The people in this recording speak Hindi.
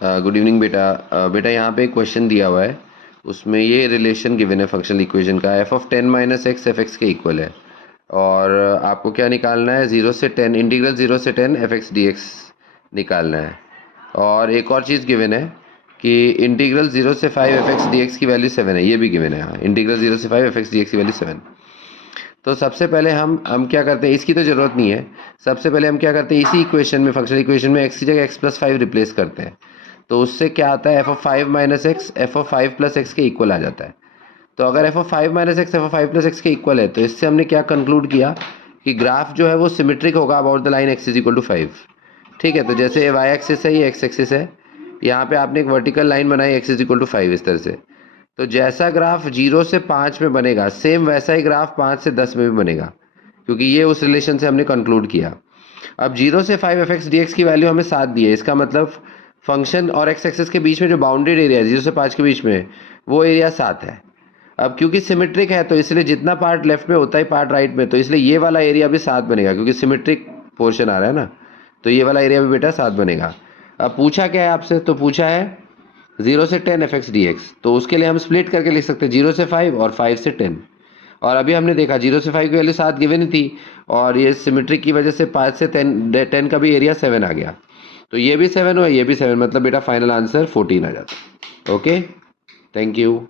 गुड इवनिंग बेटा। बेटा यहाँ पे एक क्वेश्चन दिया हुआ है, उसमें ये रिलेशन गिवन है फंक्शनल इक्वेशन का, F of 10 minus x F x के इक्वल है। और आपको क्या निकालना है, 0 से 10 इंटीग्रल 0 से 10 एफ एक्स डी एक्स निकालना है। और एक और चीज़ गिवन है कि इंटीग्रल 0 से 5 एफ एक्स डी एक्स की वैल्यू 7 है, ये भी गिवन है। हाँ, इंटीग्रल 0 से 5 एफ एक्स डी एक्स की वैल्यू 7। तो सबसे पहले हम क्या करते हैं, इसकी तो ज़रूरत नहीं है। सबसे पहले हम क्या करते हैं, इसी इक्वेशन में, फंक्शनल इक्वेशन में एक्स की जगह एक्स प्लस 5 रिप्लेस करते हैं। तो उससे क्या आता है, F of 5 minus x F of 5 plus x के इक्वल आ जाता है। तो अगर F of 5 minus x F of 5 plus x के इक्वल है, तो इससे हमने क्या कंक्लूड किया कि ग्राफ जो है वो सिमेट्रिक होगा about the line X is equal to 5। ठीक है, तो जैसे ये वाई एक्सिस है, ये एक्स एक्सिस है, यहाँ पे आपने एक वर्टिकल लाइन बनाई एक्स इज इक्वल टू 5 इस तरह से। तो जैसा ग्राफ 0 से 5 में बनेगा, सेम वैसा ही ग्राफ 5 से 10 में भी बनेगा, क्योंकि ये उस रिलेशन से हमने कंक्लूड किया। अब 0 से 5 एफ एक्स डी एक्स की वैल्यू हमें 7 दी है, इसका मतलब फंक्शन और एक्स एक्सिस के बीच में जो बाउंडेड एरिया है 0 से 5 के बीच में, वो एरिया 7 है। अब क्योंकि सिमेट्रिक है, तो इसलिए जितना पार्ट लेफ्ट में होता है पार्ट राइट में, तो इसलिए ये वाला एरिया भी 7 बनेगा, क्योंकि सिमेट्रिक पोर्शन आ रहा है ना, तो ये वाला एरिया भी बेटा 7 बनेगा। अब पूछा क्या है आपसे, तो पूछा है 0 से 10 एफ एक्स डी एक्स, तो उसके लिए हम स्प्लिट करके लिख सकते हैं 0 से 5 और 5 से 10। और अभी हमने देखा 0 से 5 की वैल्यू 7 गिवन थी, और ये सिमेट्रिक की वजह से 5 से 10 का भी एरिया 7 आ गया। तो ये भी 7 हुआ, ये भी 7, मतलब बेटा फाइनल आंसर 14 आ जाता है। Okay, thank you.